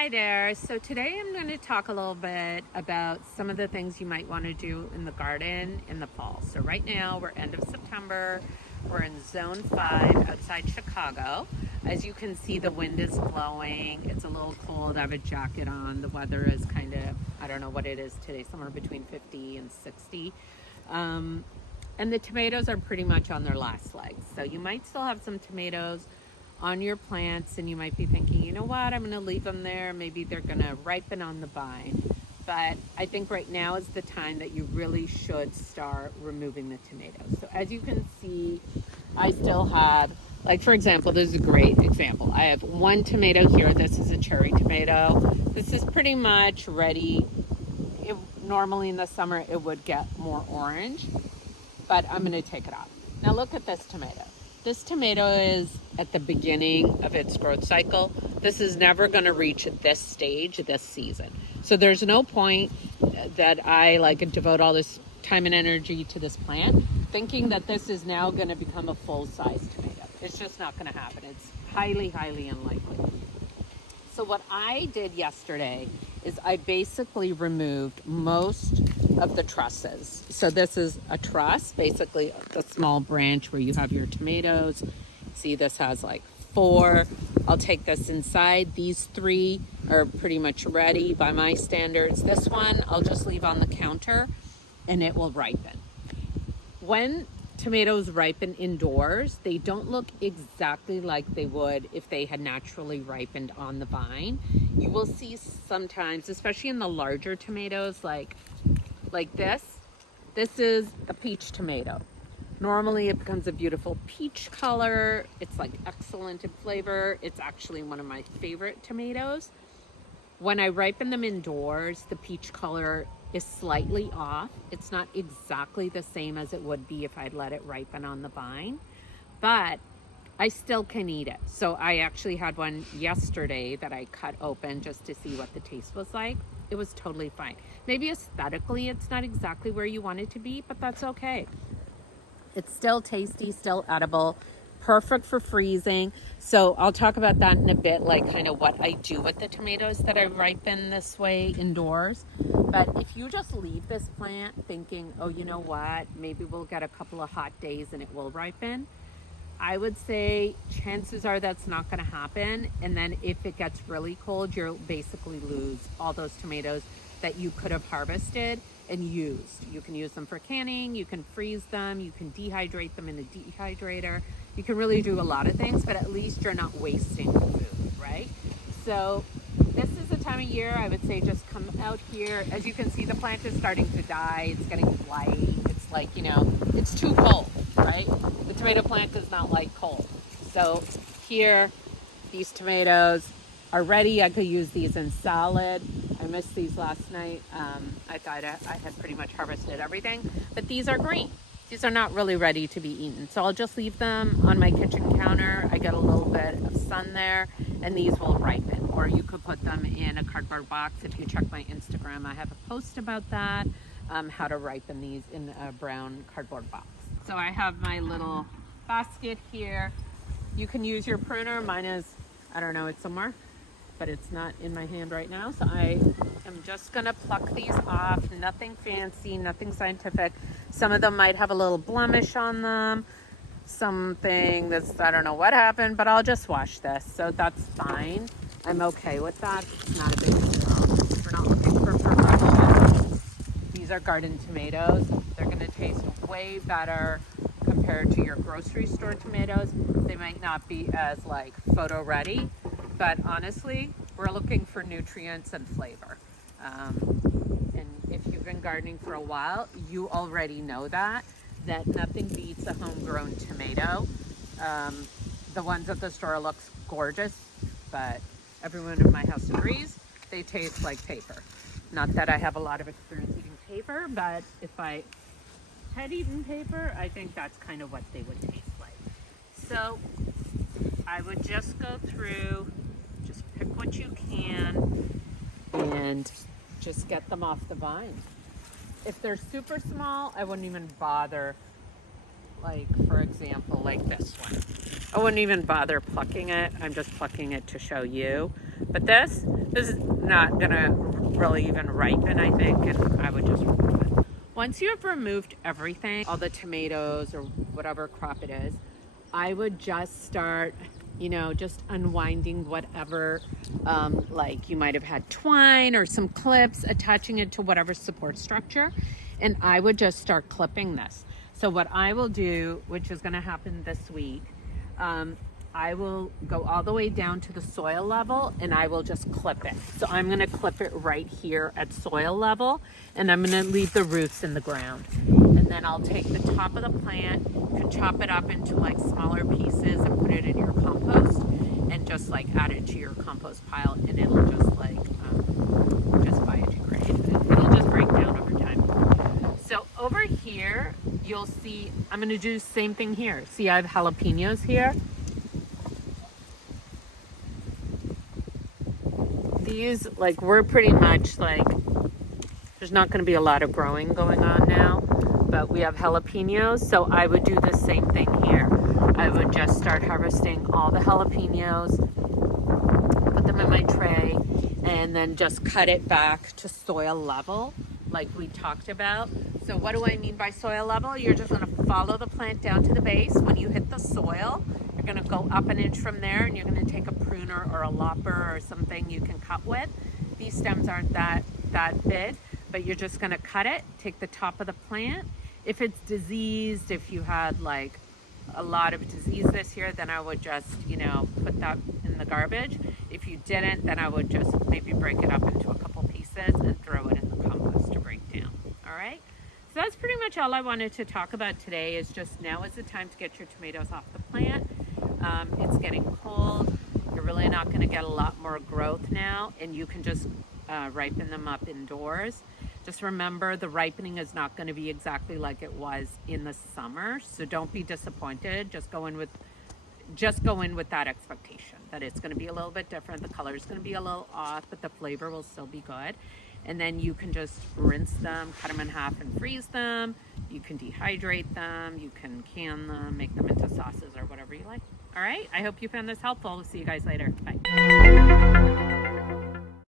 Hi there. So today I'm going to talk a little bit about some of the things you might want to do in the garden in the fall. So right now we're end of September. We're in zone 5 outside Chicago. As you can see, the wind is blowing. It's a little cold. I have a jacket on. The weather is kind of, I don't know what it is today, somewhere between 50 and 60. And the tomatoes are pretty much on their last legs. So you might still have some tomatoes on your plants, and you might be thinking, you know what, I'm going to leave them there. Maybe they're going to ripen on the vine. But I think right now is the time that you really should start removing the tomatoes. So as you can see, I still have, like for example, this is a great example. I have one tomato here. This is a cherry tomato. This is pretty much ready. Normally in the summer it would get more orange, but I'm going to take it off. Now look at this tomato. This tomato is at the beginning of its growth cycle. This is never going to reach this stage this season. So there's no point that I devote all this time and energy to this plant thinking that this is now going to become a full-size tomato. It's just not going to happen. It's highly, highly unlikely. So what I did yesterday is I basically removed most of the trusses. So this is a truss, basically the small branch where you have your tomatoes. See, this has like 4. I'll take this inside. These 3 are pretty much ready by my standards. This one I'll just leave on the counter and it will ripen. When tomatoes ripen indoors, they don't look exactly like they would if they had naturally ripened on the vine. You will see sometimes, especially in the larger tomatoes like this. This is a peach tomato. Normally it becomes a beautiful peach color. It's like excellent in flavor. It's actually one of my favorite tomatoes. When I ripen them indoors, the peach color is slightly off. It's not exactly the same as it would be if I'd let it ripen on the vine, but I still can eat it. So I actually had one yesterday that I cut open just to see what the taste was like. It was totally fine. Maybe aesthetically it's not exactly where you want it to be, but that's okay. It's still tasty, still edible, perfect for freezing. So I'll talk about that in a bit, like kind of what I do with the tomatoes that I ripen this way indoors. But if you just leave this plant thinking, oh, you know what, maybe we'll get a couple of hot days and it will ripen, I would say chances are that's not going to happen. And then if it gets really cold, you'll basically lose all those tomatoes that you could have harvested and used. You can use them for canning, you can freeze them, you can dehydrate them in a dehydrator. You can really do a lot of things, but at least you're not wasting the food, right? So this is the time of year I would say just come out here. As you can see, the plant is starting to die. It's getting white. It's like, it's too cold, right? The tomato plant does not like cold. So here, these tomatoes are ready. I could use these in salad. I missed these last night. I thought I had pretty much harvested everything, but these are green. These are not really ready to be eaten. So I'll just leave them on my kitchen counter. I get a little bit of sun there and these will ripen. Or you could put them in a cardboard box. If you check my Instagram, I have a post about that, how to ripen these in a brown cardboard box. So I have my little basket here. You can use your pruner. Mine is, I don't know, it's somewhere, but it's not in my hand right now. So I am just gonna pluck these off. Nothing fancy, nothing scientific. Some of them might have a little blemish on them. Something that's, I don't know what happened, but I'll just wash this. So that's fine. I'm okay with that. It's not a big deal. We're not looking for perfection. These are garden tomatoes. They're gonna taste way better compared to your grocery store tomatoes. They might not be as photo ready, but honestly, we're looking for nutrients and flavor. And if you've been gardening for a while, you already know that nothing beats a homegrown tomato. The ones at the store looks gorgeous, but everyone in my house agrees, they taste like paper. Not that I have a lot of experience eating paper, but if I had eaten paper, I think that's kind of what they would taste like. So I would just go through, just pick what you can and just get them off the vine. If they're super small, I wouldn't even bother like for example, like this one. I wouldn't even bother plucking it. I'm just plucking it to show you. But this is not gonna really even ripen, I think, and I would just remove it. Once you have removed everything, all the tomatoes or whatever crop it is, I would just start, just unwinding whatever, like you might have had twine or some clips, attaching it to whatever support structure. And I would just start clipping this. So what I will do, which is gonna happen this week, I will go all the way down to the soil level and I will just clip it. So I'm gonna clip it right here at soil level and I'm gonna leave the roots in the ground. And then I'll take the top of the plant, can chop it up into like smaller pieces and put it in your compost and just like add it to your compost pile and it'll just like, just biodegrade. It'll just break down over time. So over here, you'll see, I'm gonna do the same thing here. See, I have jalapenos here. These, like, we're pretty much like, there's not going to be a lot of growing going on now, but we have jalapenos, so I would do the same thing here. I would just start harvesting all the jalapenos, put them in my tray, and then just cut it back to soil level, like we talked about. So what do I mean by soil level? You're just going to follow the plant down to the base. When you hit the soil, you're going to go up an inch from there and you're going to take a pruner or a lopper or something you can cut with. These stems aren't that big, but you're just going to cut it, take the top of the plant. If it's diseased, if you had like a lot of disease this year, then I would just, put that in the garbage. If you didn't, then I would just maybe break it up into a couple pieces and throw it in the compost to break down. All right. So that's pretty much all I wanted to talk about today, is just now is the time to get your tomatoes off the plant. It's getting cold. You're really not going to get a lot more growth now, and you can just ripen them up indoors. Just remember, the ripening is not going to be exactly like it was in the summer, so don't be disappointed. Just go in with that expectation that it's going to be a little bit different. The color is going to be a little off, but the flavor will still be good. And then you can just rinse them, cut them in half and freeze them. You can dehydrate them, you can can them, make them into sauces or whatever you like. All right, I hope you found this helpful. We'll see you guys later. Bye.